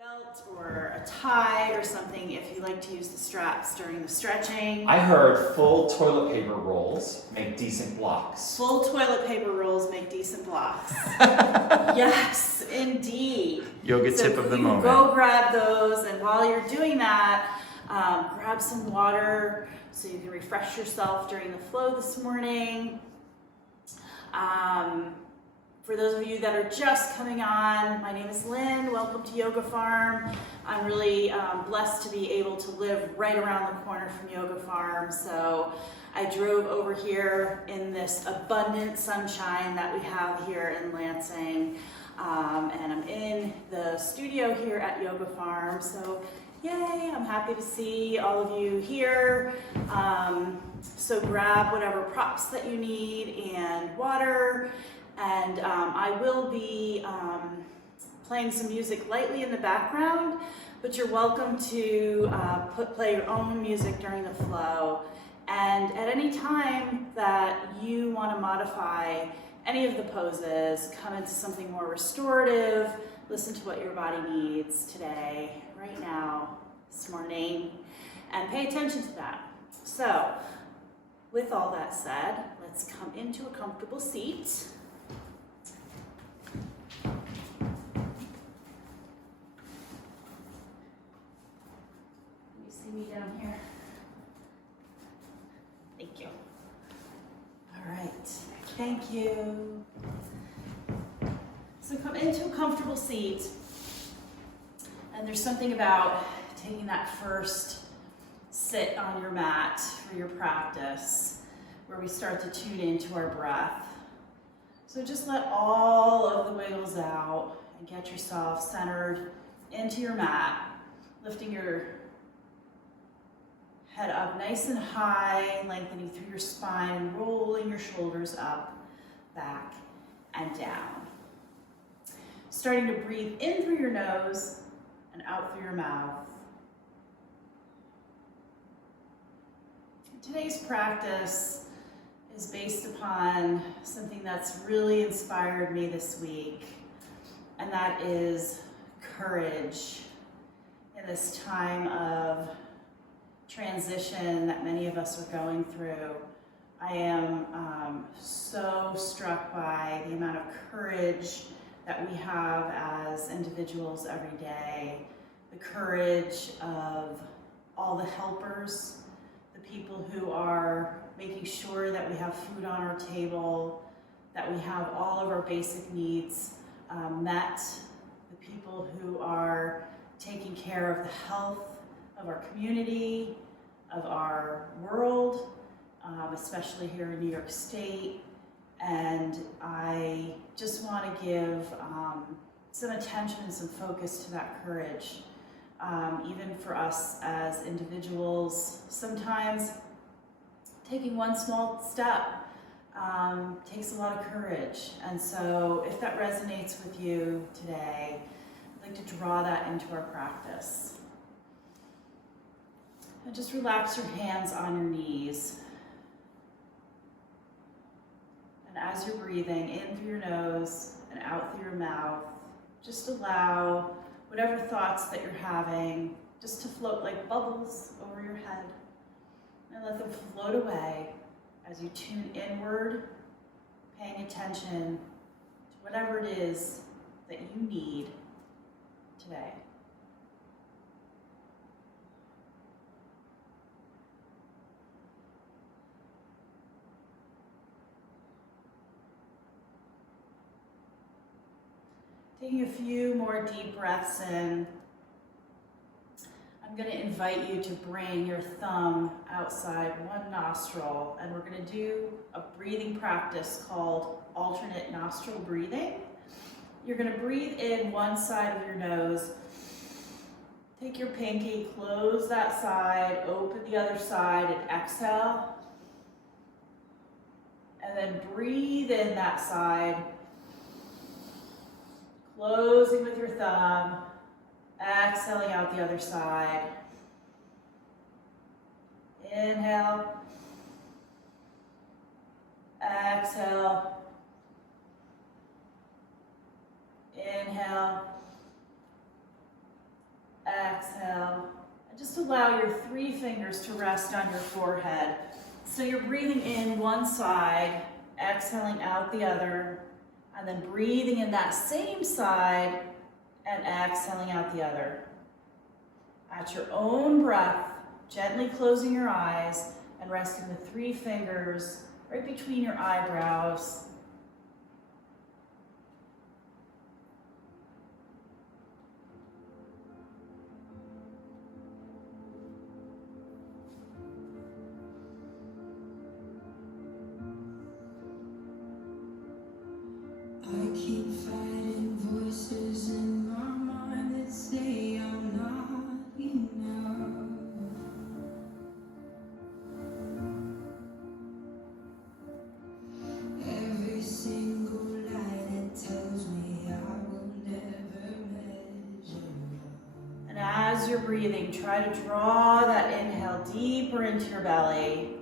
belt or a tie or something if you like to use the straps during the stretching. I heard full toilet paper rolls make decent blocks. Full toilet paper rolls make decent blocks. Yes, indeed. Yoga tip of the moment. Go grab those, and while you're doing that, grab some water so you can refresh yourself during the flow this morning. For those of you that are just coming on, my name is Lynn. Welcome to Yoga Farm. I'm really blessed to be able to live right around the corner from Yoga Farm. So I drove over here in this abundant sunshine that we have here in Lansing. And I'm in the studio here at Yoga Farm. So yay, I'm happy to see all of you here. So grab whatever props that you need and water. And I will be playing some music lightly in the background, but you're welcome to play your own music during the flow. And at any time that you want to modify any of the poses, come into something more restorative, listen to what your body needs today, right now, this morning, and pay attention to that. So, with all that said, let's come into a comfortable seat. Me down here. Thank you. All right, thank you. So come into a comfortable seat, and there's something about taking that first sit on your mat for your practice where we start to tune into our breath. So just let all of the wiggles out and get yourself centered into your mat, lifting your head up nice and high, lengthening through your spine and rolling your shoulders up, back, and down. Starting to breathe in through your nose and out through your mouth. Today's practice is based upon something that's really inspired me this week, and that is courage in this time of transition that many of us are going through. I am so struck by the amount of courage that we have as individuals every day, the courage of all the helpers, the people who are making sure that we have food on our table, that we have all of our basic needs met, the people who are taking care of the health of our community, of our world, especially here in New York State. And I just want to give some attention and some focus to that courage. Even for us as individuals, sometimes taking one small step takes a lot of courage. And so if that resonates with you today, I'd like to draw that into our practice. And just relax your hands on your knees. And as you're breathing in through your nose and out through your mouth, just allow whatever thoughts that you're having just to float like bubbles over your head. And let them float away as you tune inward, paying attention to whatever it is that you need today. Taking a few more deep breaths in, I'm going to invite you to bring your thumb outside one nostril, and we're going to do a breathing practice called alternate nostril breathing. You're going to breathe in one side of your nose, take your pinky, close that side, open the other side, and exhale. And then breathe in that side, closing with your thumb, exhaling out the other side. Inhale, exhale, inhale, allow your 3 fingers to rest on your forehead. So you're breathing in one side, exhaling out the other, and then breathing in that same side and exhaling out the other. At your own breath, gently closing your eyes and resting the 3 fingers right between your eyebrows. I keep fighting voices in my mind that say I'm not enough. Every single lie that tells me I will never measure up. And as you're breathing, try to draw that inhale deeper into your belly.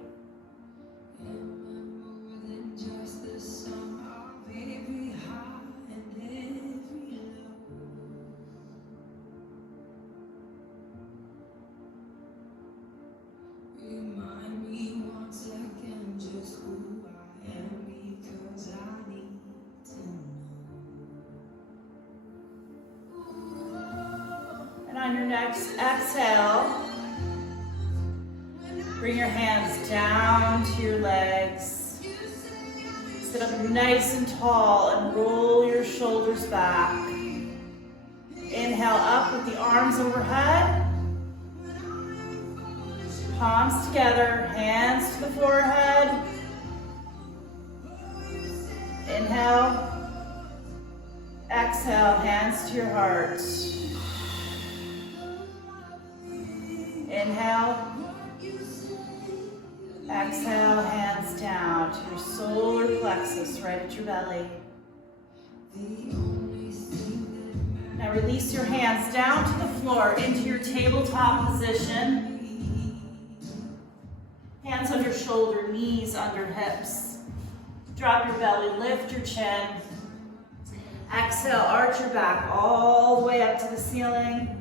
On your next exhale, bring your hands down to your legs. Sit up nice and tall and roll your shoulders back. Inhale up with the arms overhead. Palms together, hands to the forehead. Inhale. Exhale, hands to your heart. Inhale. Exhale, hands down to your solar plexus, right at your belly. Now release your hands down to the floor into your tabletop position. Hands under shoulder, knees under hips. Drop your belly, lift your chin. Exhale, arch your back all the way up to the ceiling.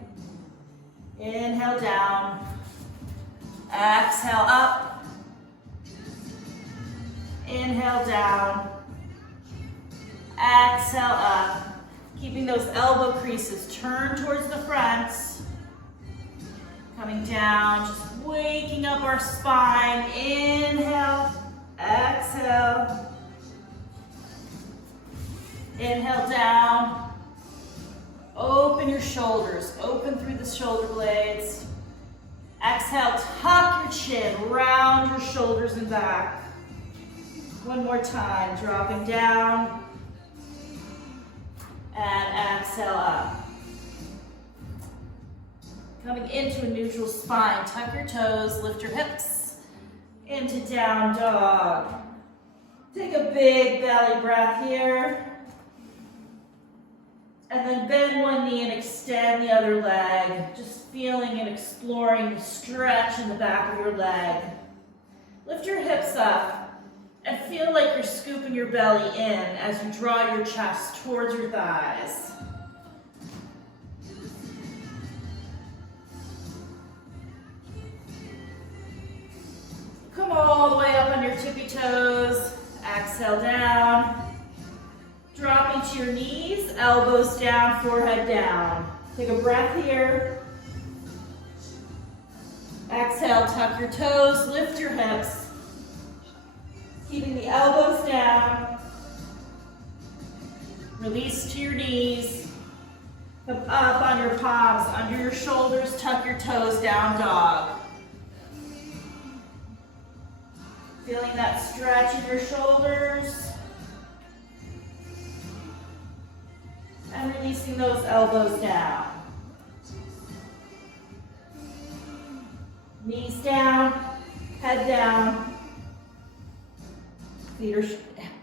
Inhale down. Exhale up. Inhale down. Exhale up. Keeping those elbow creases turned towards the front. Coming down, just waking up our spine. Inhale. Exhale. Inhale down. Open your shoulders, open through the shoulder blades. Exhale, tuck your chin, round your shoulders and back. One more time, dropping down. And exhale up. Coming into a neutral spine, tuck your toes, lift your hips. Into down dog. Take a big belly breath here. And then bend one knee and extend the other leg. Just feeling and exploring the stretch in the back of your leg. Lift your hips up and feel like you're scooping your belly in as you draw your chest towards your thighs. Come all the way up on your tippy toes. Exhale down. Dropping to your knees, elbows down, forehead down. Take a breath here. Exhale, tuck your toes, lift your hips. Keeping the elbows down. Release to your knees. Come up on your palms, under your shoulders, tuck your toes, down dog. Feeling that stretch in your shoulders. And releasing those elbows down. Knees down, head down. Feet are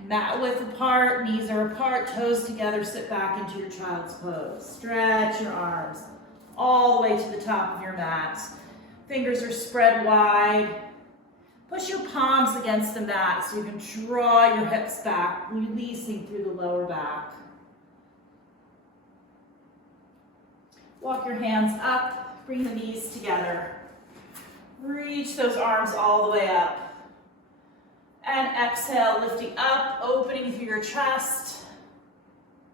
mat width apart, knees are apart, toes together, sit back into your child's pose. Stretch your arms all the way to the top of your mat. Fingers are spread wide. Push your palms against the mat so you can draw your hips back, releasing through the lower back. Walk your hands up, bring the knees together. Reach those arms all the way up. And exhale, lifting up, opening through your chest.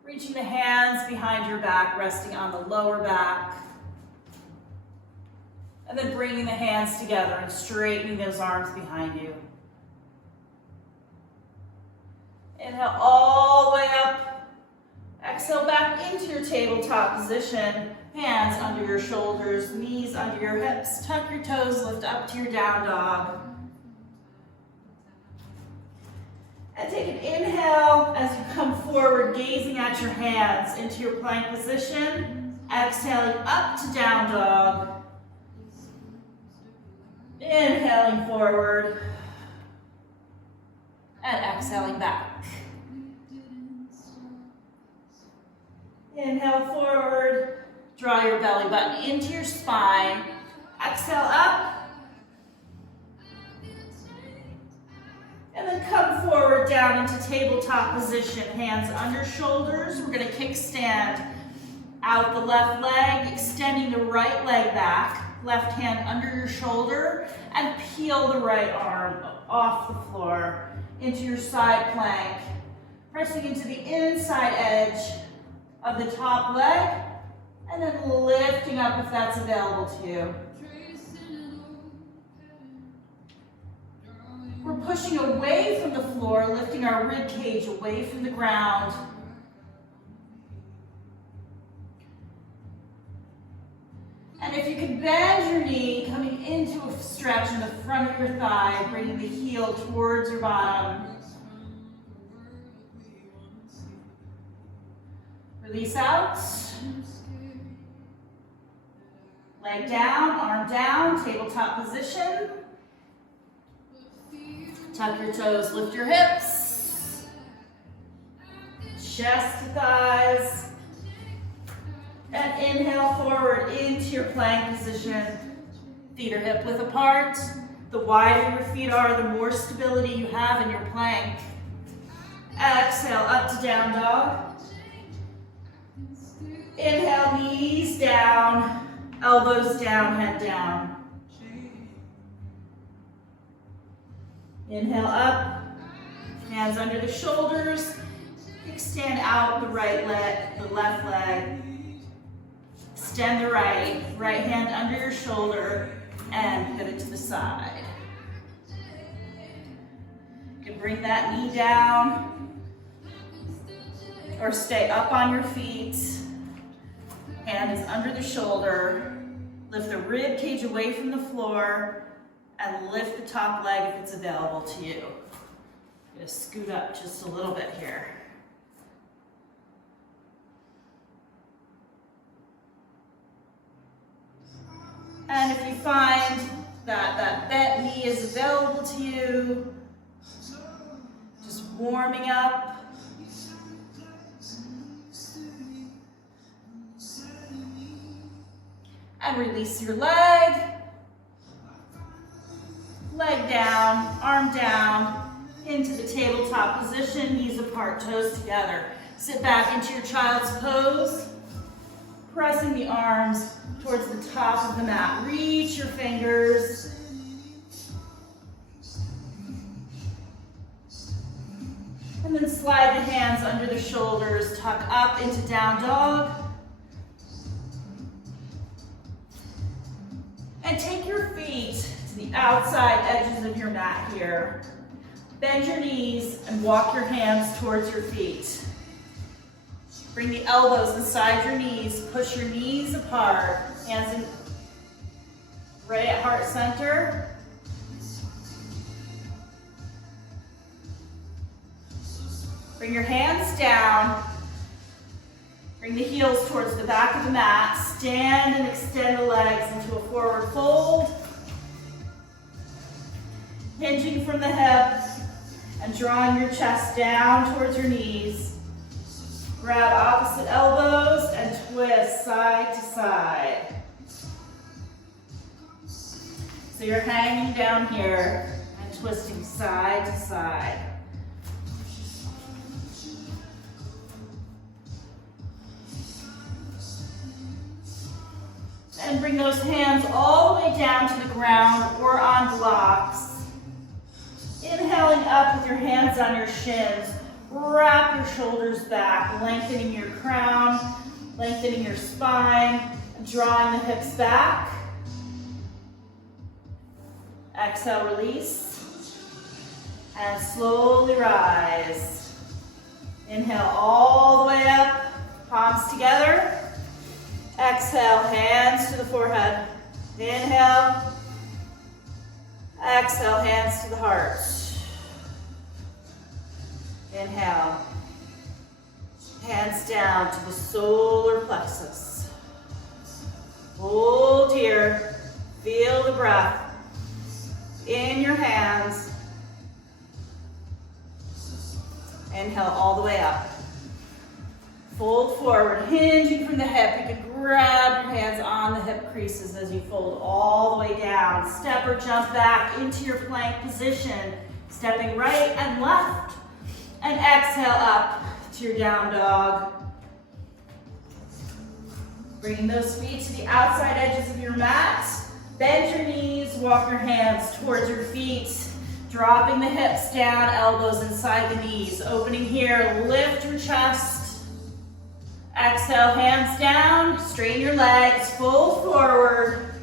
Reaching the hands behind your back, resting on the lower back. And then bringing the hands together and straightening those arms behind you. Inhale all the way up. Exhale back into your tabletop position. Hands under your shoulders, knees under your hips. Tuck your toes, lift up to your down dog. And take an inhale as you come forward, gazing at your hands into your plank position. Exhaling up to down dog. Inhaling forward. And exhaling back. Inhale forward. Draw your belly button into your spine. Exhale up. And then come forward down into tabletop position. Hands under shoulders. We're going to kickstand out the left leg, extending the right leg back. Left hand under your shoulder. And peel the right arm off the floor into your side plank. Pressing into the inside edge of the top leg. And then lifting up if that's available to you. We're pushing away from the floor, lifting our rib cage away from the ground. And if you can bend your knee, coming into a stretch in the front of your thigh, bringing the heel towards your bottom. Release out. Leg down, arm down, tabletop position. Tuck your toes, lift your hips. Chest to thighs. And inhale forward into your plank position. Feet are hip width apart. The wider your feet are, the more stability you have in your plank. Exhale, up to down dog. Inhale, knees down. Elbows down, head down. Inhale up, hands under the shoulders. Extend out the right leg, the left leg. Extend the right, right hand under your shoulder and pivot to the side. You can bring that knee down or stay up on your feet. Hand is under the shoulder. Lift the rib cage away from the floor and lift the top leg if it's available to you. I'm going to scoot up just a little bit here. And if you find that that bent knee is available to you, just warming up. And release your leg. Leg down, arm down, into the tabletop position, knees apart, toes together. Sit back into your child's pose, pressing the arms towards the top of the mat. Reach your fingers. And then slide the hands under the shoulders, tuck up into down dog. And take your feet to the outside edges of your mat here. Bend your knees and walk your hands towards your feet. Bring the elbows inside your knees. Push your knees apart. Hands in, right at heart center. Bring your hands down. Bring the heels towards the back of the mat. Stand and extend the legs into a forward fold. Hinging from the hip and drawing your chest down towards your knees. Grab opposite elbows and twist side to side. So you're hanging down here and twisting side to side. and bring those hands all the way down to the ground or on blocks. Inhaling up with your hands on your shins. Wrap your shoulders back, lengthening your crown, lengthening your spine, drawing the hips back. Exhale, release, and slowly rise. Inhale all the way up, palms together. Exhale, hands to the forehead. Inhale. Exhale, hands to the heart. Inhale. Hands down to the solar plexus. Hold here. Feel the breath in your hands. Inhale all the way up. Fold forward, hinging from the hip. You can grab your hands on the hip creases as you fold all the way down. Step or jump back into your plank position. Stepping right and left. And exhale up to your down dog. Bringing those feet to the outside edges of your mat. Bend your knees, walk your hands towards your feet. Dropping the hips down, elbows inside the knees. Opening here, lift your chest. Exhale, hands down, straighten your legs, fold forward.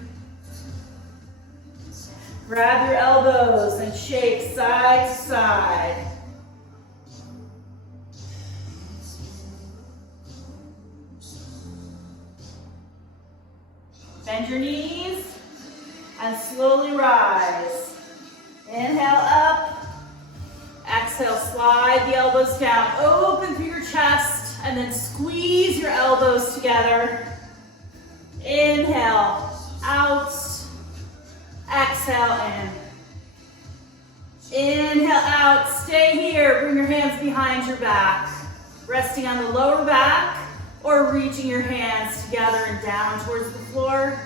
Grab your elbows and shake side to side. Bend your knees and slowly rise. Inhale up. Exhale, slide the elbows down. Open through your chest. And then squeeze your elbows together. Inhale, out. Exhale, in. Inhale, out. Stay here. Bring your hands behind your back. Resting on the lower back or reaching your hands together and down towards the floor.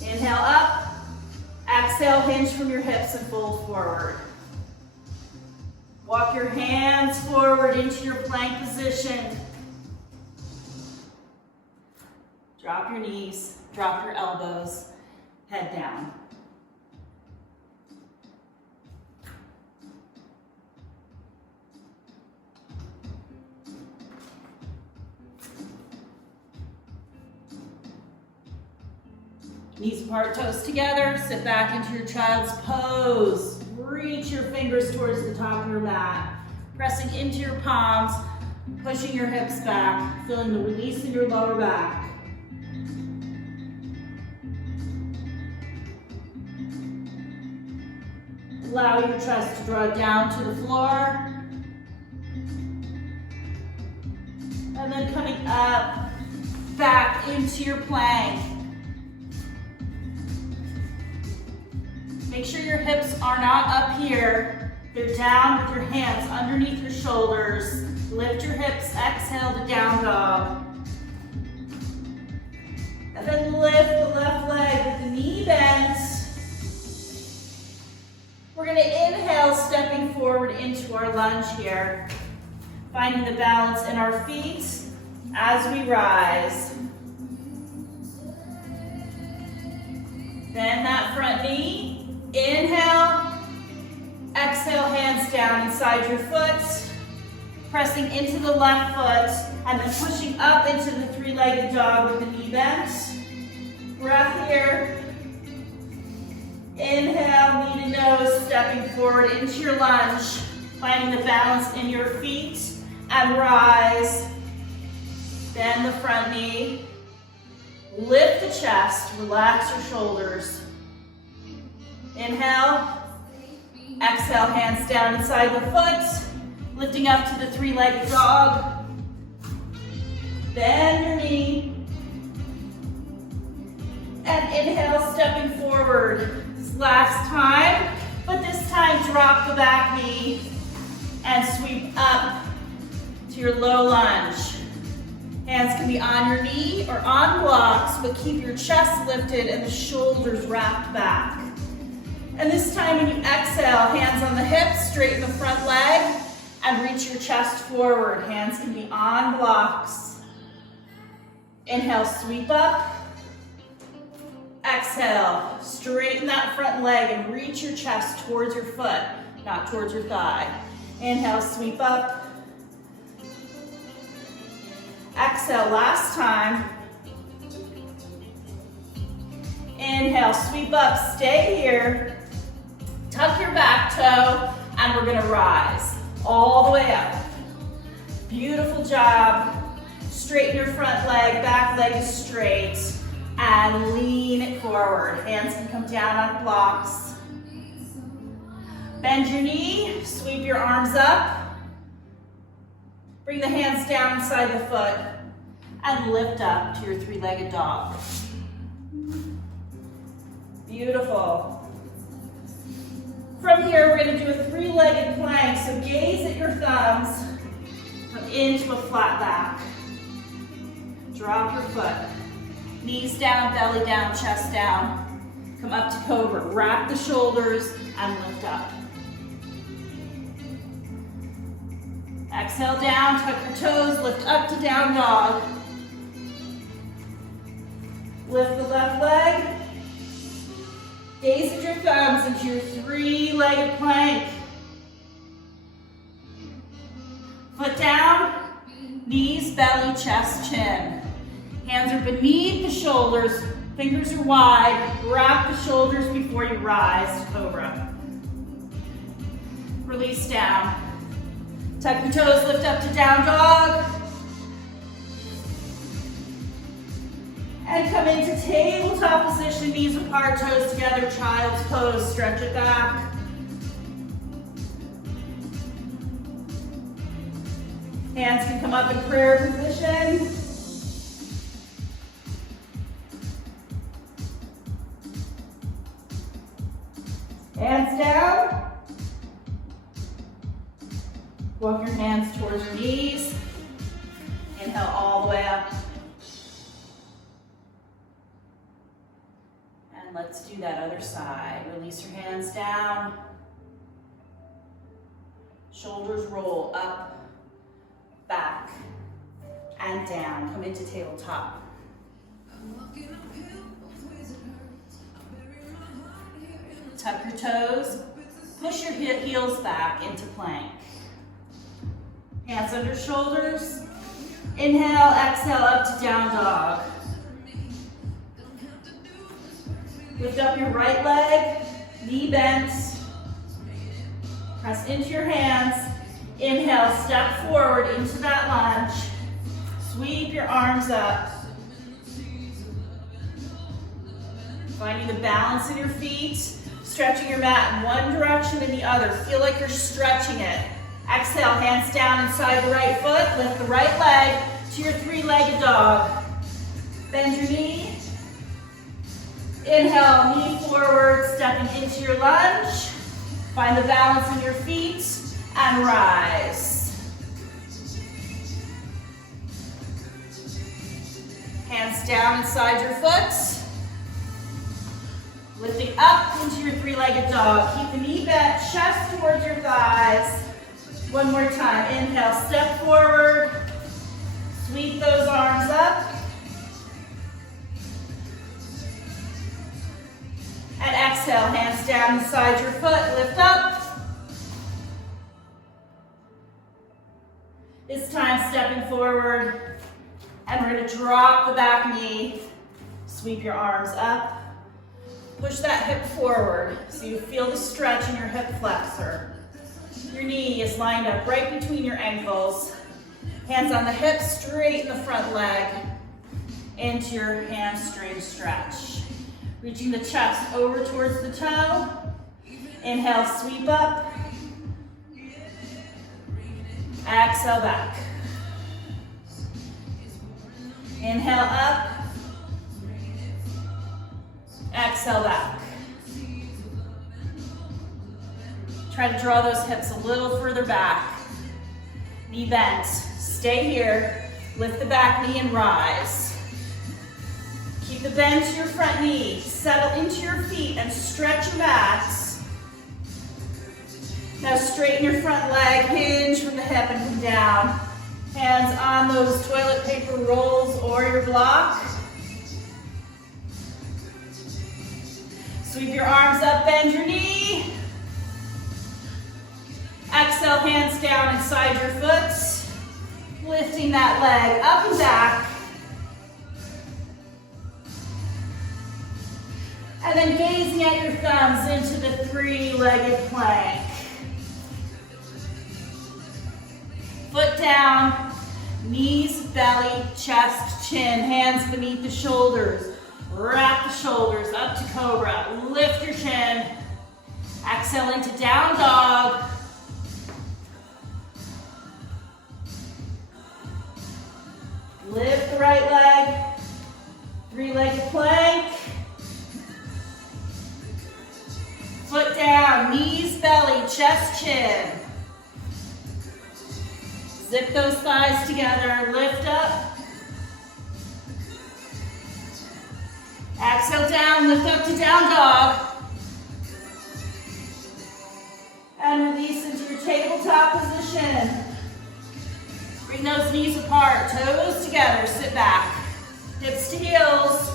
Inhale, up. Exhale, hinge from your hips and fold forward. Walk your hands forward into your plank position. Drop your knees, drop your elbows, head down. Knees apart, toes together, sit back into your child's pose. Reach your fingers towards the top of your mat. Pressing into your palms, pushing your hips back, feeling the release in your lower back. Allow your chest to draw down to the floor. And then coming up, back into your plank. Make sure your hips are not up here. They're down with your hands underneath your shoulders. Lift your hips, exhale to down dog. And then lift the left leg with the knee bent. We're gonna inhale, stepping forward into our lunge here. Finding the balance in our feet as we rise. Bend that front knee. Inhale, exhale, hands down inside your foot, pressing into the left foot, and then pushing up into the three-legged dog with the knee bent. Breath here. Inhale, knee to nose, stepping forward into your lunge, finding the balance in your feet, and rise. Bend the front knee, lift the chest, relax your shoulders. Inhale, exhale, hands down inside the foot, lifting up to the three-legged dog. Bend your knee. And inhale, stepping forward. This last time, but this time drop the back knee and sweep up to your low lunge. Hands can be on your knee or on blocks, but keep your chest lifted and the shoulders wrapped back. And this time when you exhale, hands on the hips, straighten the front leg, and reach your chest forward. Hands can be on blocks. Inhale, sweep up. Exhale, straighten that front leg and reach your chest towards your foot, not towards your thigh. Inhale, sweep up. Exhale, last time. Inhale, sweep up, stay here. Tuck your back toe, and we're gonna rise all the way up. Beautiful job. Straighten your front leg, back leg is straight, and lean it forward. Hands can come down on blocks. Bend your knee, sweep your arms up. Bring the hands down inside the foot, and lift up to your three-legged dog. Beautiful. From here, we're gonna do a three-legged plank, so gaze at your thumbs, come into a flat back. Drop your foot. Knees down, belly down, chest down. Come up to cobra. Wrap the shoulders and lift up. Exhale down, tuck your toes, lift up to down dog. Lift the left leg. Gaze at your thumbs into your three-legged plank. Foot down, knees, belly, chest, chin. Hands are beneath the shoulders, fingers are wide. Wrap the shoulders before you rise to cobra. Release down. Tuck your toes, lift up to down dog. And come into tabletop position, knees apart, toes together, child's pose. Stretch it back. Hands can come up in prayer position. Hands down. Walk your hands towards your knees. Inhale all the way up. And let's do that other side. Release your hands down. Shoulders roll up, back, and down. Come into tabletop. Tuck your toes. Push your heels back into plank. Hands under shoulders. Inhale, exhale up to down dog. Lift up your right leg, knee bent. Press into your hands. Inhale, step forward into that lunge. Sweep your arms up. Finding the balance in your feet. Stretching your mat in one direction and the other. Feel like you're stretching it. Exhale, hands down inside the right foot. Lift the right leg to your three-legged dog. Bend your knee. Inhale, knee forward, stepping into your lunge. Find the balance in your feet and rise. Hands down inside your foot. Lifting up into your three-legged dog. Keep the knee bent, chest towards your thighs. One more time. Inhale, step forward. Sweep those arms up. And exhale, hands down inside your foot. Lift up. This time, stepping forward. And we're going to drop the back knee. Sweep your arms up. Push that hip forward so you feel the stretch in your hip flexor. Your knee is lined up right between your ankles. Hands on the hips, straighten the front leg into your hamstring stretch. Reaching the chest over towards the toe. Inhale, sweep up. Exhale, back. Inhale, up. Exhale, back. Try to draw those hips a little further back. Knee bent. Stay here. Lift the back knee and rise. Keep the bend to your front knee. Settle into your feet and stretch your backs. Now straighten your front leg. Hinge from the hip and come down. Hands on those toilet paper rolls or your block. Sweep your arms up, bend your knee. Exhale, hands down inside your foot. Lifting that leg up and back. And then gazing at your thumbs into the three-legged plank. Foot down, knees, belly, chest, chin, hands beneath the shoulders. Wrap the shoulders up to cobra. Lift your chin. Exhale into down dog. Lift the right leg. Three-legged plank. Foot down, knees, belly, chest, chin. Zip those thighs together, lift up. Exhale down, lift up to down dog. And release into your tabletop position. Bring those knees apart, toes together, sit back. Hips to heels.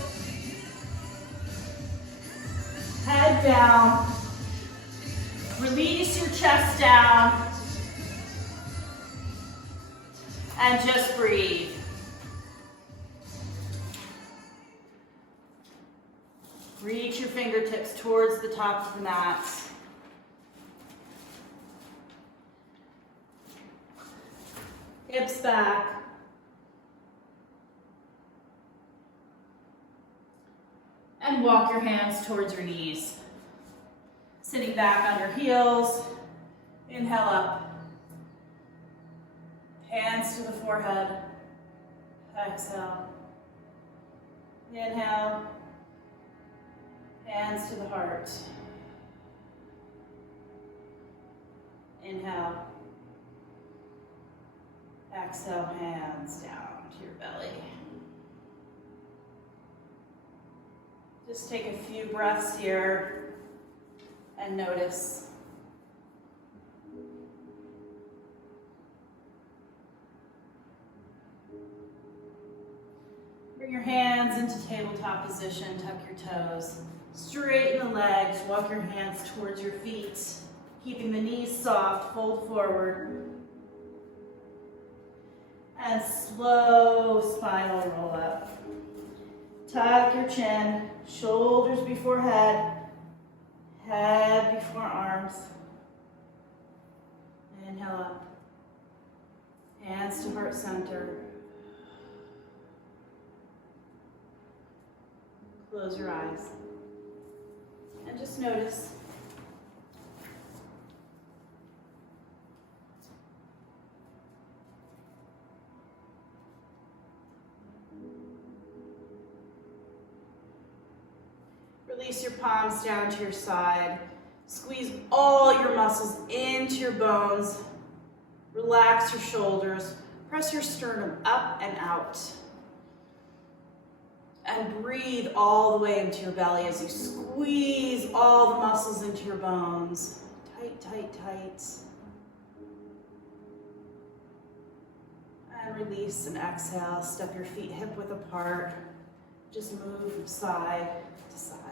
Head down. Release your chest down. And just breathe. Reach your fingertips towards the top of the mat. Hips back. And walk your hands towards your knees. Sitting back on your heels. Inhale up. Hands to the forehead. Exhale. Inhale. Hands to the heart. Inhale. Exhale, hands down to your belly. Just take a few breaths here and notice. Bring your hands into tabletop position, tuck your toes. Straighten the legs, walk your hands towards your feet. Keeping the knees soft, fold forward. And slow spinal roll up. Tuck your chin, shoulders before head, head before arms. Inhale up. Hands to heart center. Close your eyes. And just notice. Release your palms down to your side. Squeeze all your muscles into your bones. Relax your shoulders. Press your sternum up and out. And breathe all the way into your belly as you squeeze all the muscles into your bones. Tight, tight, tight. And release and exhale. Step your feet hip width apart. Just move from side to side.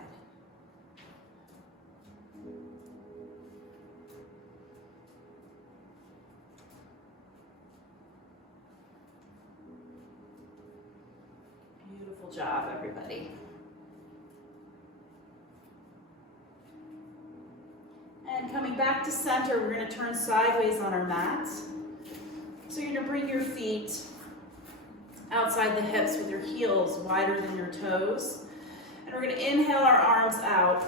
Beautiful job, everybody. And coming back to center, we're going to turn sideways on our mat. So you're going to bring your feet outside the hips with your heels wider than your toes. And we're going to inhale our arms out.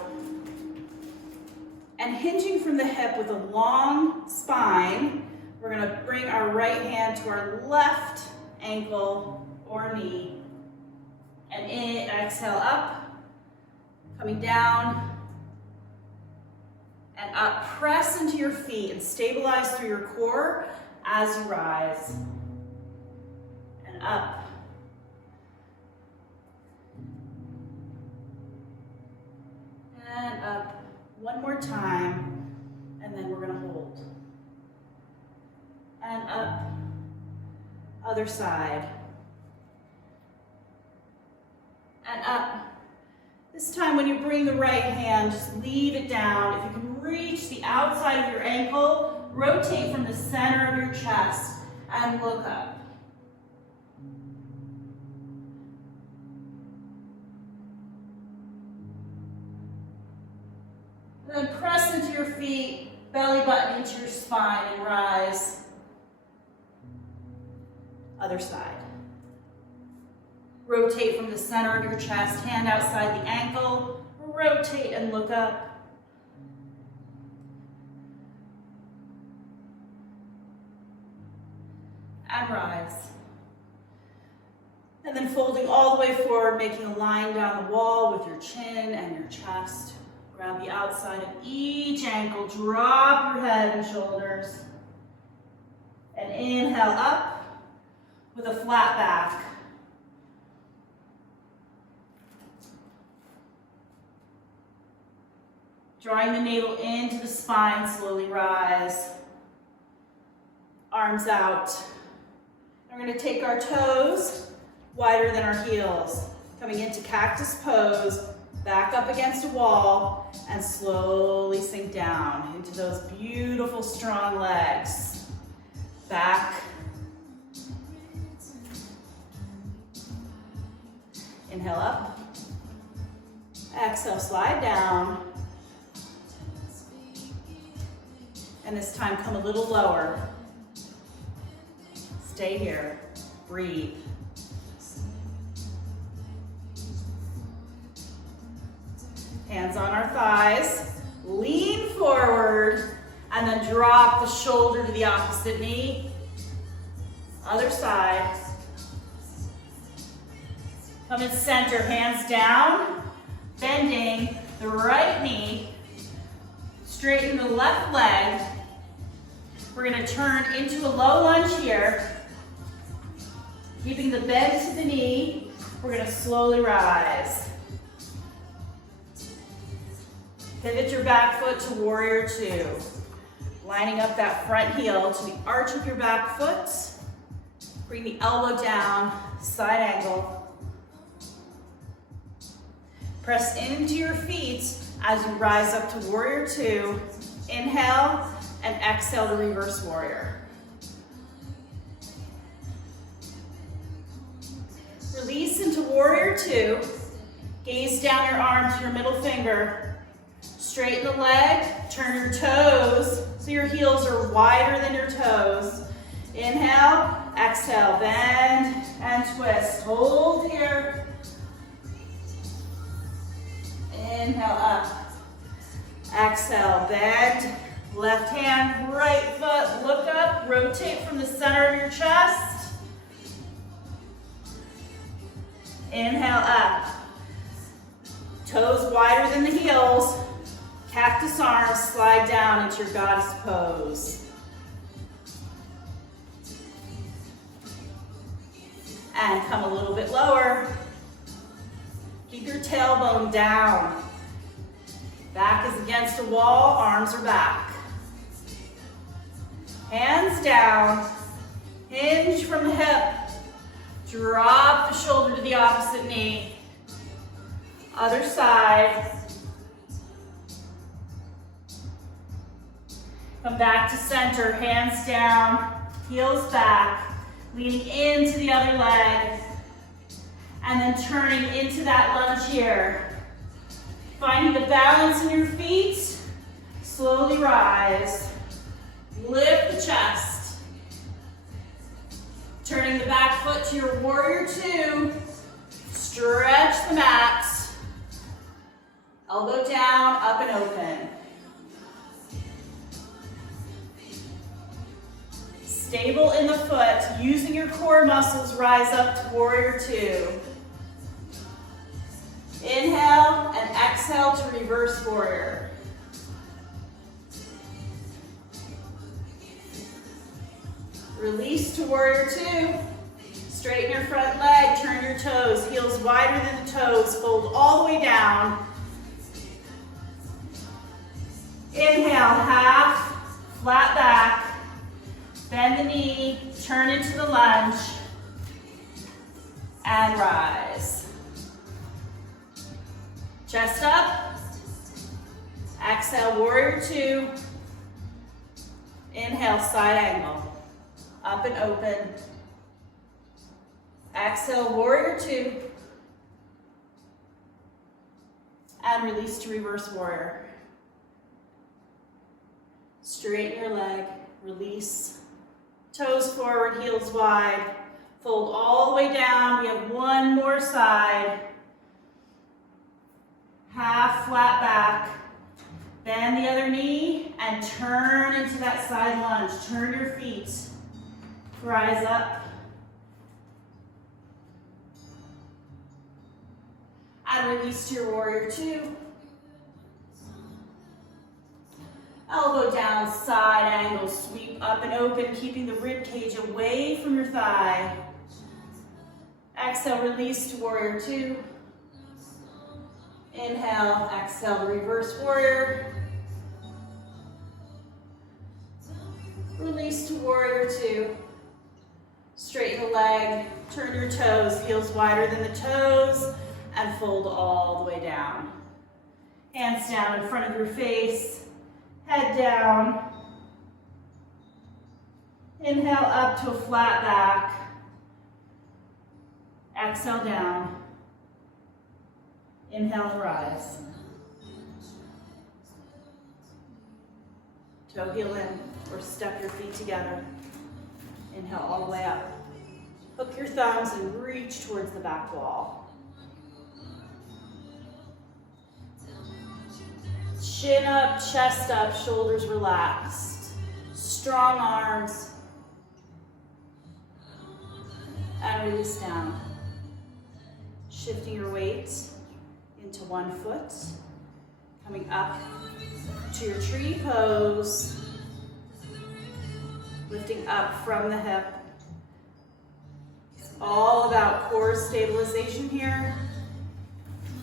And hinging from the hip with a long spine, we're going to bring our right hand to our left ankle or knee. And in, exhale up, coming down, and up. Press into your feet and stabilize through your core as you rise. And up. And up. One more time, and then we're going to hold. And up. Other side. And up. This time when you bring the right hand, just leave it down. If you can reach the outside of your ankle, rotate from the center of your chest and look up. Then press into your feet, belly button into your spine and rise. Other side. Rotate from the center of your chest, hand outside the ankle, rotate and look up. And rise. And then folding all the way forward, making a line down the wall with your chin and your chest. Grab the outside of each ankle, drop your head and shoulders. And inhale up with a flat back. Drawing the navel into the spine, slowly rise. Arms out. We're going to take our toes wider than our heels. Coming into cactus pose, back up against a wall, and slowly sink down into those beautiful, strong legs. Back. Inhale up. Exhale, slide down. And this time come a little lower. Stay here. Breathe. Hands on our thighs. Lean forward and then drop the shoulder to the opposite knee. Other side. Come in center, hands down, bending the right knee. Straighten the left leg. We're going to turn into a low lunge here. Keeping the bend to the knee, we're going to slowly rise. Pivot your back foot to warrior two. Lining up that front heel to the arch of your back foot. Bring the elbow down, side angle. Press into your feet as you rise up to warrior two. Inhale and exhale to reverse warrior. Release into warrior two. Gaze down your arm to your middle finger. Straighten the leg, turn your toes so your heels are wider than your toes. Inhale, exhale, bend and twist. Hold here. Inhale up. Exhale, bend. Left hand, right foot, look up, rotate from the center of your chest. Inhale up. Toes wider than the heels. Cactus arms, slide down into your goddess pose. And come a little bit lower. Keep your tailbone down. Back is against a wall, arms are back. Hands down, hinge from the hip. Drop the shoulder to the opposite knee. Other side. Come back to center, hands down, heels back, leaning into the other leg, and then turning into that lunge here. Finding the balance in your feet, slowly rise. Lift the chest. Turning the back foot to your warrior two. Stretch the mat. Elbow down, up and open. Stable in the foot, using your core muscles, rise up to warrior two. Inhale and exhale to reverse warrior. Release to warrior two. Straighten your front leg, turn your toes, heels wider than the toes, fold all the way down. Inhale, half, flat back, bend the knee, turn into the lunge. and rise. Chest up. Exhale, warrior two. Inhale, side angle. Up and open. Exhale, warrior two. And release to reverse warrior. Straighten your leg, release. Toes forward, heels wide. Fold all the way down. We have one more side. Half flat back. Bend the other knee and turn into that side lunge. Turn your feet. Rise up. And release to your warrior two. Elbow down, side angle, sweep up and open, keeping the rib cage away from your thigh. Exhale, release to warrior two. Inhale, exhale to reverse warrior. Release to warrior two. Straighten the leg, turn your toes, heels wider than the toes, and fold all the way down. Hands down in front of your face, head down. Inhale up to a flat back. Exhale down. Inhale to rise. Toe heel in or step your feet together. Inhale all the way up. Hook your thumbs and reach towards the back wall. Chin up, chest up, shoulders relaxed. Strong arms. And release down. Shifting your weight into one foot. Coming up to your tree pose. Lifting up from the hip. It's all about core stabilization here.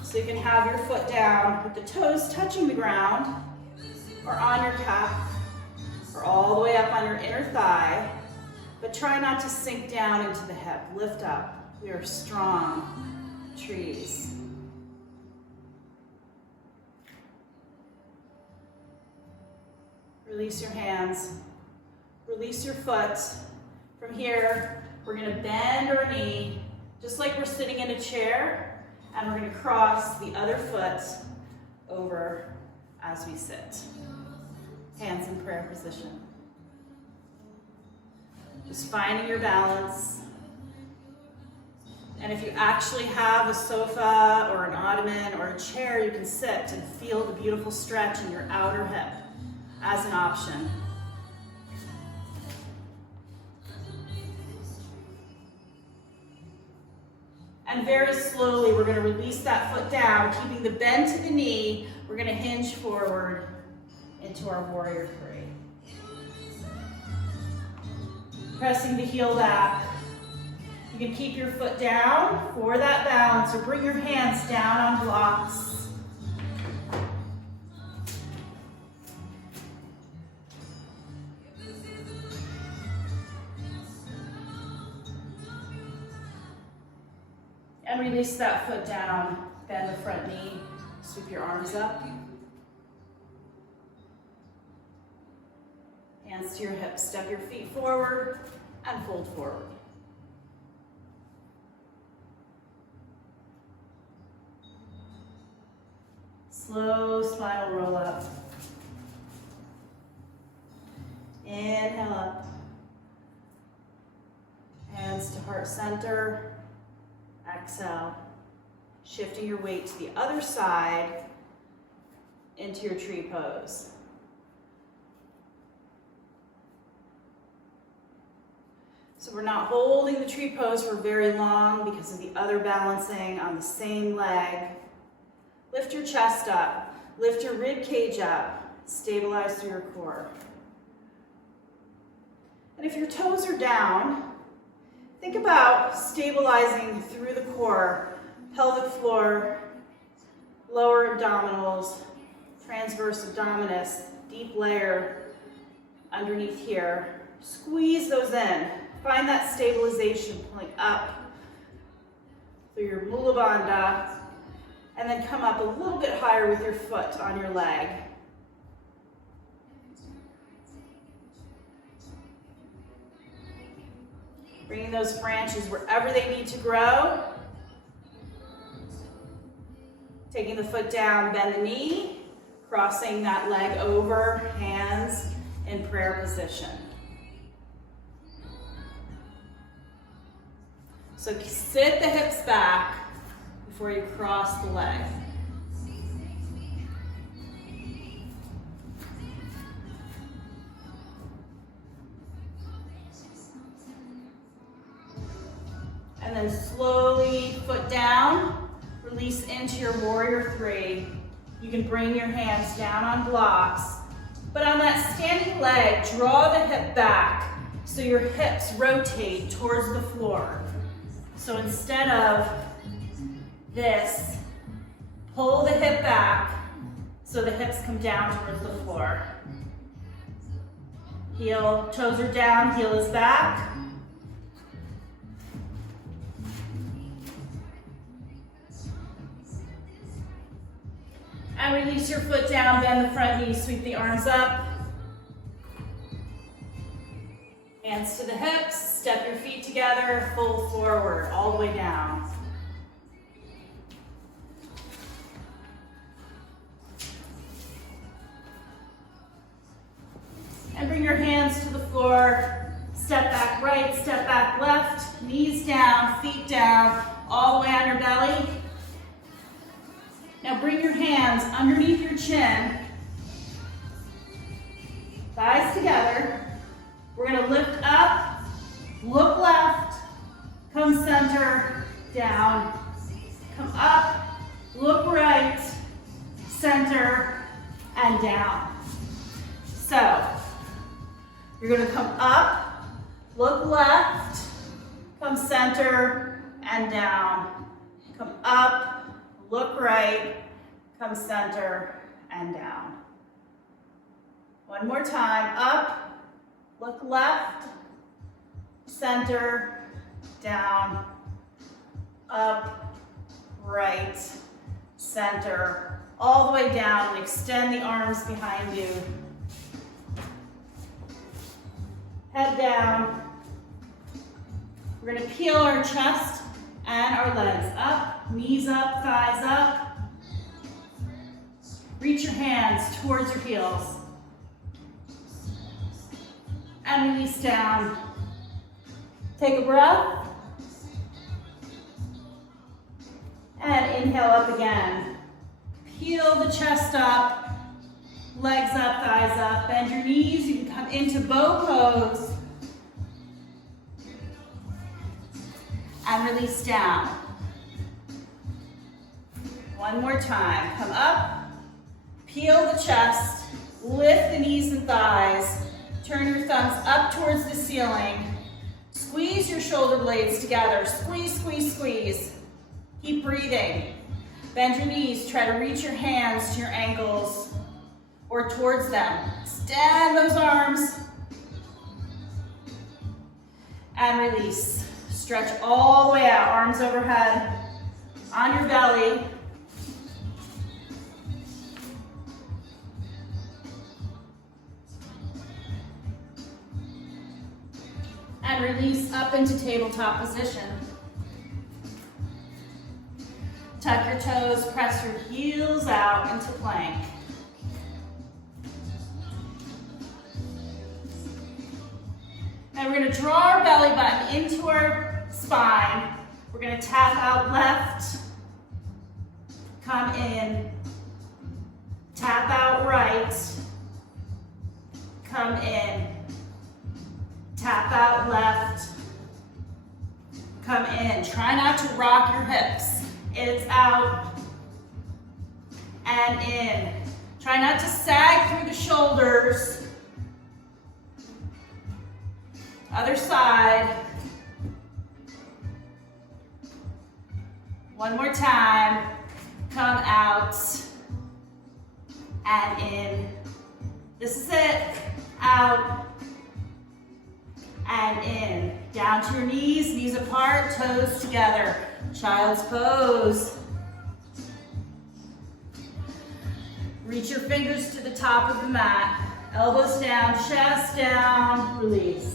So you can have your foot down with the toes touching the ground or on your calf or all the way up on your inner thigh. But try not to sink down into the hip. Lift up. We are strong trees. Release your hands. Release your foot. From here, we're going to bend our knee, just like we're sitting in a chair, and we're going to cross the other foot over as we sit. Hands in prayer position. Just finding your balance. And if you actually have a sofa or an ottoman or a chair, you can sit and feel the beautiful stretch in your outer hip as an option. And very slowly, we're going to release that foot down, keeping the bend to the knee. We're going to hinge forward into our warrior three. Pressing the heel back. You can keep your foot down for that balance, or bring your hands down on blocks. And release that foot down, bend the front knee, sweep your arms up. Hands to your hips, step your feet forward and fold forward. Slow spinal roll up. Inhale up. Hands to heart center. Exhale, shifting your weight to the other side into your tree pose. So we're not holding the tree pose for very long because of the other balancing on the same leg. Lift your chest up, lift your rib cage up, stabilize through your core. And if your toes are down, think about stabilizing through the core, pelvic floor, lower abdominals, transverse abdominis, deep layer underneath here. Squeeze those in. Find that stabilization pulling up through your mula bandha, and then come up a little bit higher with your foot on your leg. Bringing those branches wherever they need to grow. Taking the foot down, bend the knee, crossing that leg over, hands in prayer position. So sit the hips back before you cross the leg. And then slowly, foot down, release into your warrior three. You can bring your hands down on blocks, but on that standing leg, draw the hip back so your hips rotate towards the floor. So instead of this, pull the hip back so the hips come down towards the floor. Heel, toes are down, heel is back. And release your foot down, bend the front knee, sweep the arms up. Hands to the hips, step your feet together, fold forward, all the way down. And bring your hands to the floor, step back right, step back left, knees down, feet down, all the way on your belly. Now bring your hands underneath your chin, thighs together. We're gonna lift up, look left, come center, down, come up, look right, center, and down. So, you're gonna come up, look left, come center, and down. Come up, look right, come center, and down. One more time, up, look left, center, down, up, right, center, all the way down, and extend the arms behind you. Head down. We're gonna peel our chest and our legs up, knees up, thighs up. Reach your hands towards your heels. And release down. Take a breath. And inhale up again. Peel the chest up, legs up, thighs up. Bend your knees, you can come into bow pose. And release down. One more time. Come up, peel the chest, lift the knees and thighs, turn your thumbs up towards the ceiling, squeeze your shoulder blades together, squeeze, squeeze, squeeze. Keep breathing. Bend your knees, try to reach your hands to your ankles or towards them. Extend those arms and release. Stretch all the way out, arms overhead, on your belly. And release up into tabletop position. Tuck your toes, press your heels out into plank. And we're going to draw our belly button into our spine. We're going to tap out left, come in, tap out right, come in, tap out left, come in. Try not to rock your hips. It's out and in. Try not to sag through the shoulders. Other side. One more time. Come out and in. This is it. Out and in. Down to your knees, knees apart, toes together. Child's pose. Reach your fingers to the top of the mat. Elbows down, chest down, release.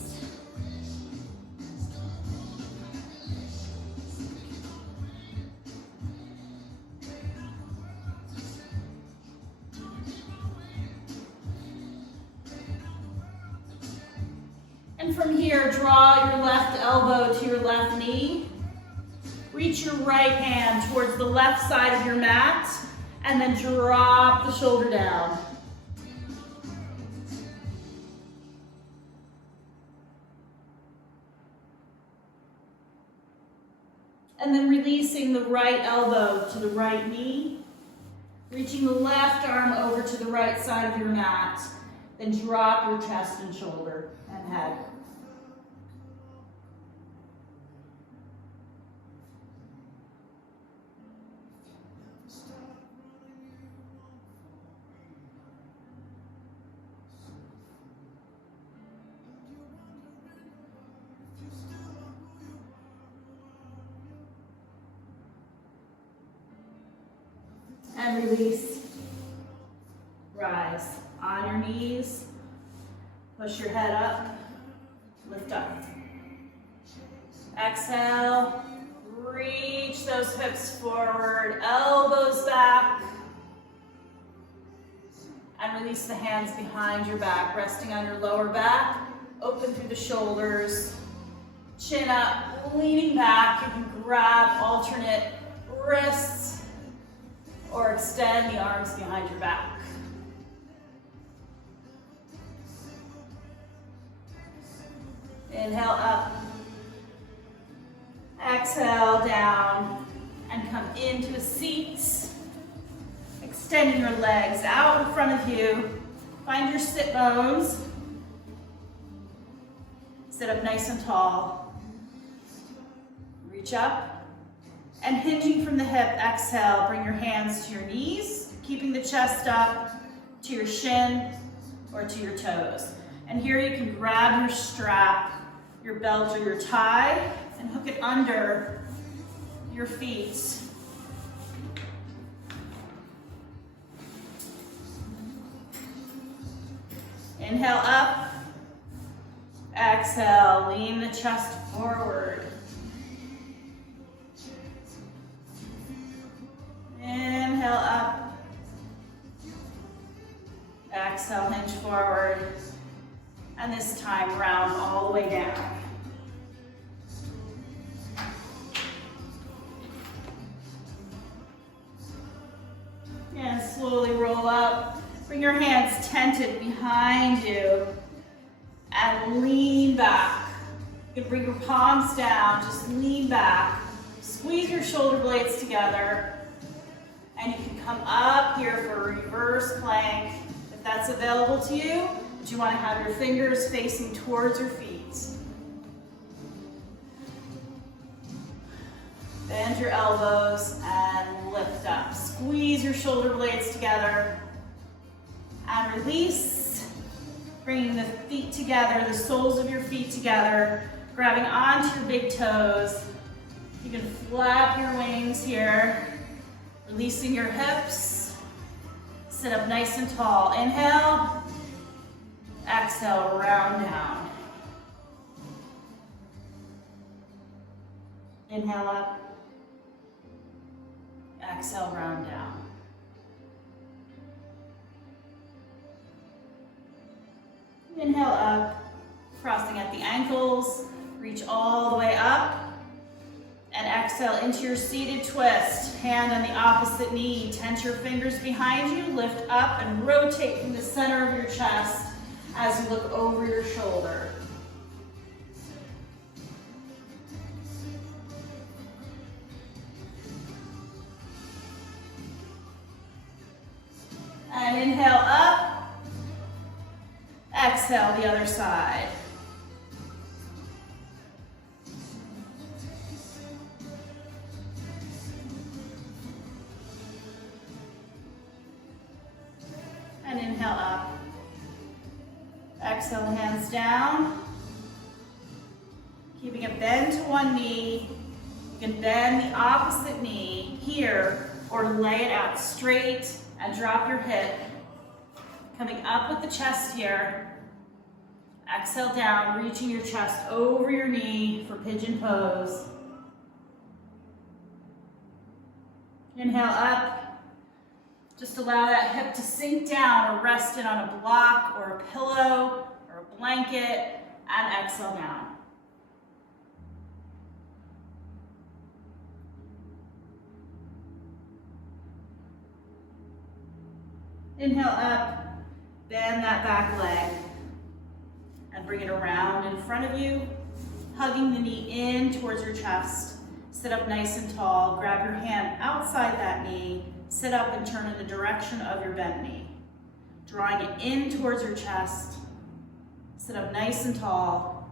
And from here, draw your left elbow to your left knee. Reach your right hand towards the left side of your mat, and then drop the shoulder down. And then releasing the right elbow to the right knee, reaching the left arm over to the right side of your mat, then drop your chest and shoulder and head. And release. Rise. On your knees. Push your head up. Lift up. Exhale. Reach those hips forward. Elbows back. And release the hands behind your back, resting on your lower back. Open through the shoulders. Chin up, leaning back. You can grab alternate wrists or extend the arms behind your back. Inhale up. Exhale down and come into a seat. Extending your legs out in front of you. Find your sit bones. Sit up nice and tall. Reach up. And hinging from the hip, exhale, bring your hands to your knees, keeping the chest up to your shin or to your toes. And here you can grab your strap, your belt or your tie, and hook it under your feet. Inhale up, exhale, lean the chest forward. Inhale up, exhale, hinge forward, and this time round all the way down. And slowly roll up, bring your hands tented behind you, and lean back. You can bring your palms down, just lean back, squeeze your shoulder blades together. And you can come up here for a reverse plank if that's available to you, but you want to have your fingers facing towards your feet. Bend your elbows and lift up. Squeeze your shoulder blades together and release. Bringing the feet together, the soles of your feet together, grabbing onto your big toes. You can flap your wings here. Releasing your hips, sit up nice and tall. Inhale, exhale, round down. Inhale up, exhale, round down. Inhale up, crossing at the ankles, reach all the way up. And exhale into your seated twist. Hand on the opposite knee. Tense your fingers behind you. Lift up and rotate from the center of your chest as you look over your shoulder. And inhale up. Exhale the other side. And inhale up. Exhale, hands down. Keeping bend to one knee. You can bend the opposite knee here or lay it out straight and drop your hip. Coming up with the chest here. Exhale down, reaching your chest over your knee for pigeon pose. Inhale up. Just allow that hip to sink down or rest it on a block or a pillow or a blanket, and exhale down. Inhale up, bend that back leg and bring it around in front of you, hugging the knee in towards your chest. Sit up nice and tall, grab your hand outside that knee, sit up and turn in the direction of your bent knee. Drawing it in towards your chest, sit up nice and tall.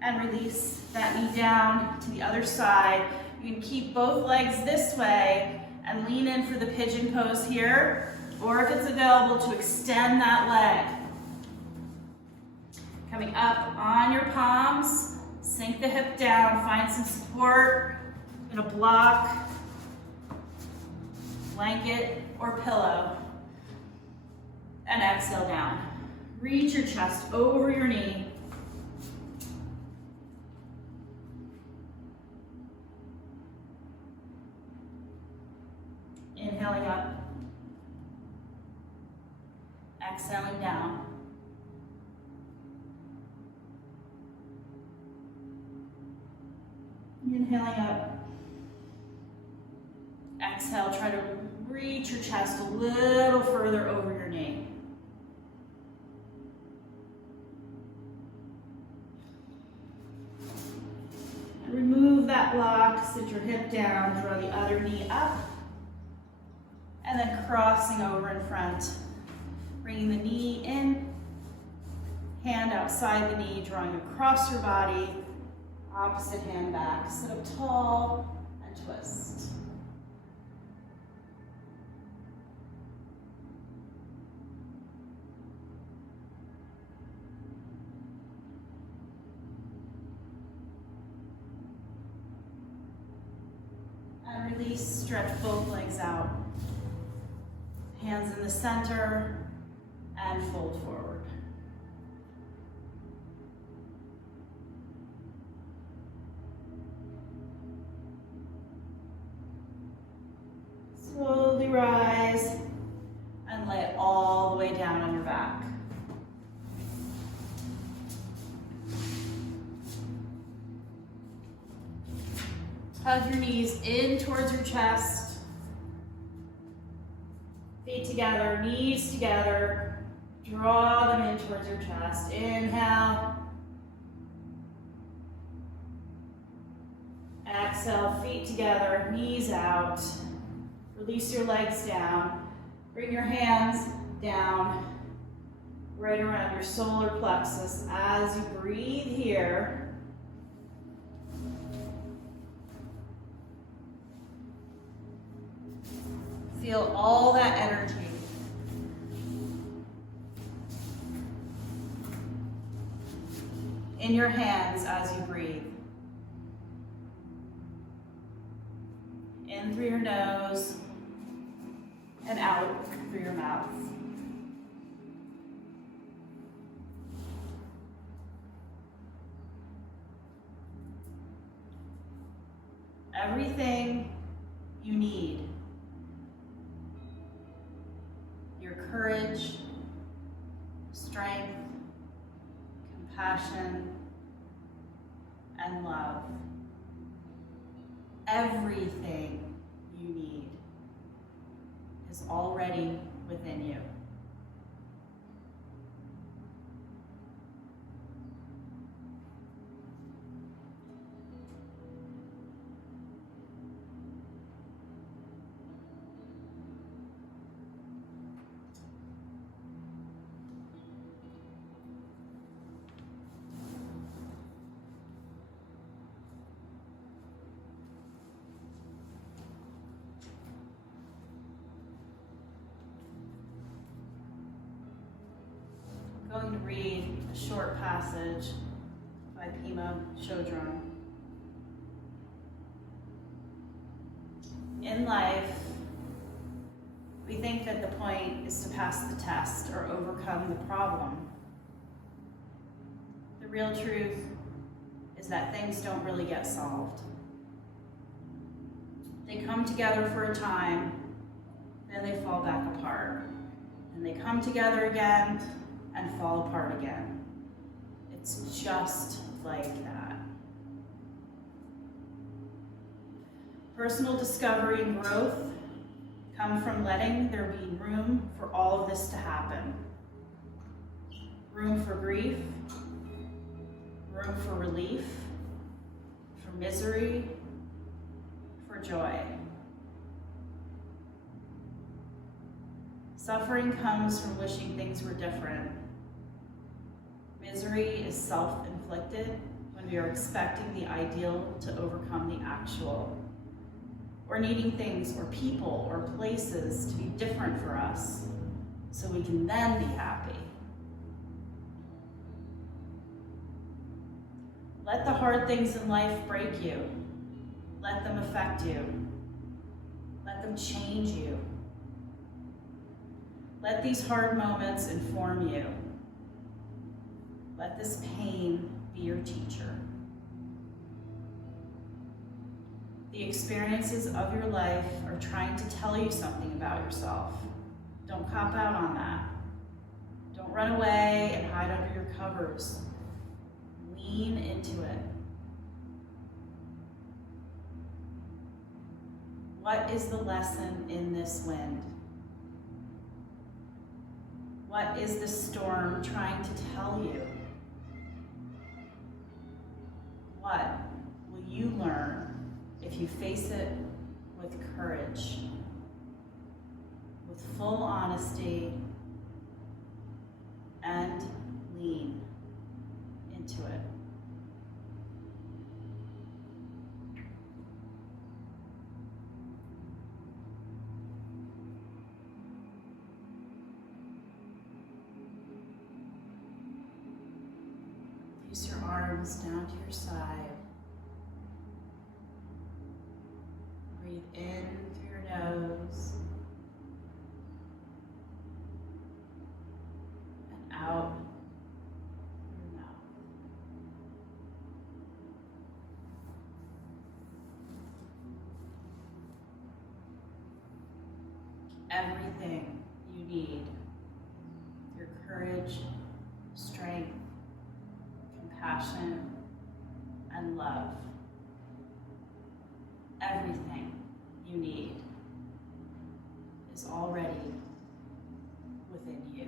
And release that knee down to the other side. You can keep both legs this way and lean in for the pigeon pose here, or if it's available, to extend that leg. Coming up on your palms, sink the hip down, find some support in a block, blanket, or pillow, and exhale down. Reach your chest over your knee. Inhaling up, exhaling down. Inhaling up, exhale, try to reach your chest a little further over your knee. And remove that block, sit your hip down, draw the other knee up, and then crossing over in front, bringing the knee in, hand outside the knee, drawing across your body, opposite hand back, sit up tall and twist. And release, stretch both legs out. Hands in the center and fold forward. Slowly rise and lay it all the way down on your back. Hug your knees in towards your chest. Feet together, knees together. Draw them in towards your chest. Inhale. Exhale, feet together, knees out. Release your legs down. Bring your hands down, right around your solar plexus as you breathe here. Feel all that energy. In your hands as you breathe. In through your nose and out through your mouth. Everything you need. Your courage, strength, compassion, and love. Everything you need is already within you. I'm going to read a short passage by Pema Chodron. In life, we think that the point is to pass the test or overcome the problem. The real truth is that things don't really get solved. They come together for a time, then they fall back apart. And they come together again and fall apart again. It's just like that. Personal discovery and growth come from letting there be room for all of this to happen. Room for grief, room for relief, for misery, for joy. Suffering comes from wishing things were different. Misery is self-inflicted when we are expecting the ideal to overcome the actual, or needing things or people or places to be different for us so we can then be happy. Let the hard things in life break you. Let them affect you. Let them change you. Let these hard moments inform you. Let this pain be your teacher. The experiences of your life are trying to tell you something about yourself. Don't cop out on that. Don't run away and hide under your covers. Lean into it. What is the lesson in this wind? What is the storm trying to tell you? What will you learn if you face it with courage, with full honesty, and lean into it? Use your arms down to your side. Breathe in through your nose and out through your mouth. Everything you need, your courage, strength, compassion, and love. Everything you need is already within you.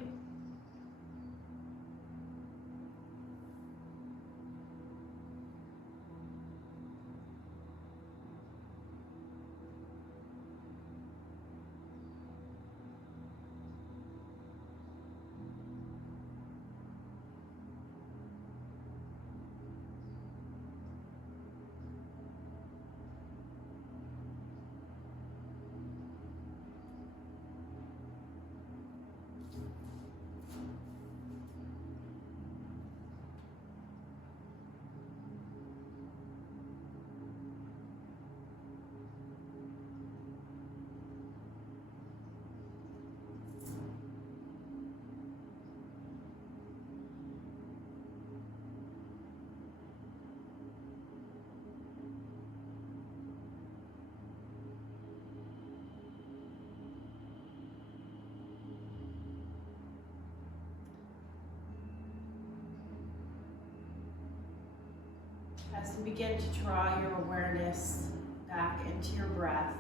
As you begin to draw your awareness back into your breath,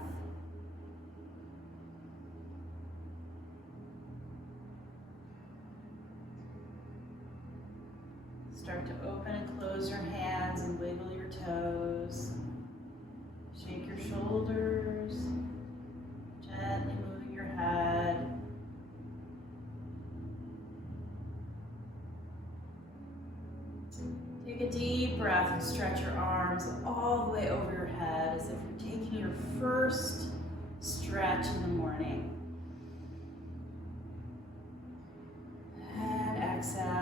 start to open and close your hands and wiggle your toes. Shake your shoulders, gently moving your head. Take a deep breath and stretch your arms all the way over your head as if you're taking your first stretch in the morning. And exhale.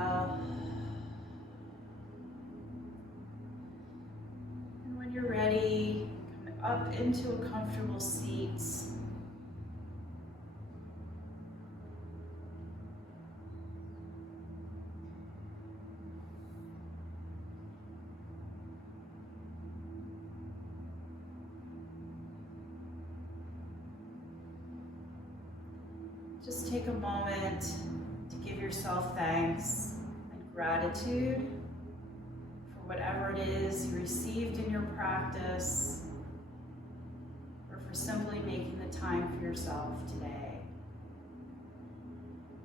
into a comfortable seat. Just take a moment to give yourself thanks and gratitude for whatever it is you received in your practice, or for simply making the time for yourself today.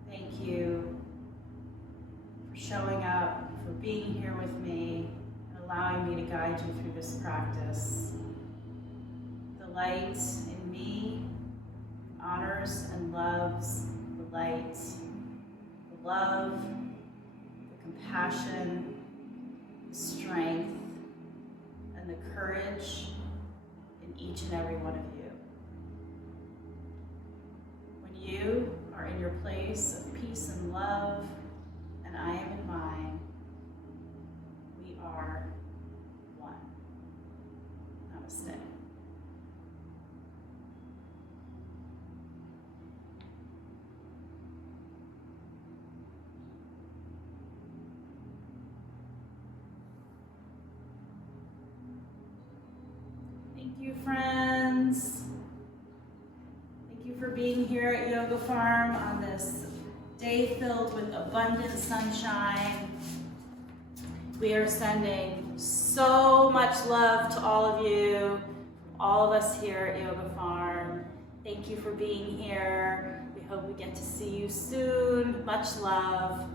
Thank you for showing up, for being here with me, and allowing me to guide you through this practice. The light in me honors and loves the light, the love, the compassion, the strength, and the courage in each and every one of you. When you are in your place of peace and love, and I am in mine, we are one. Namaste. Thank you, friends. Thank you for being here at Yoga Farm on this day filled with abundant sunshine. We are sending so much love to all of you, all of us here at Yoga Farm. Thank you for being here. We hope we get to see you soon. Much love.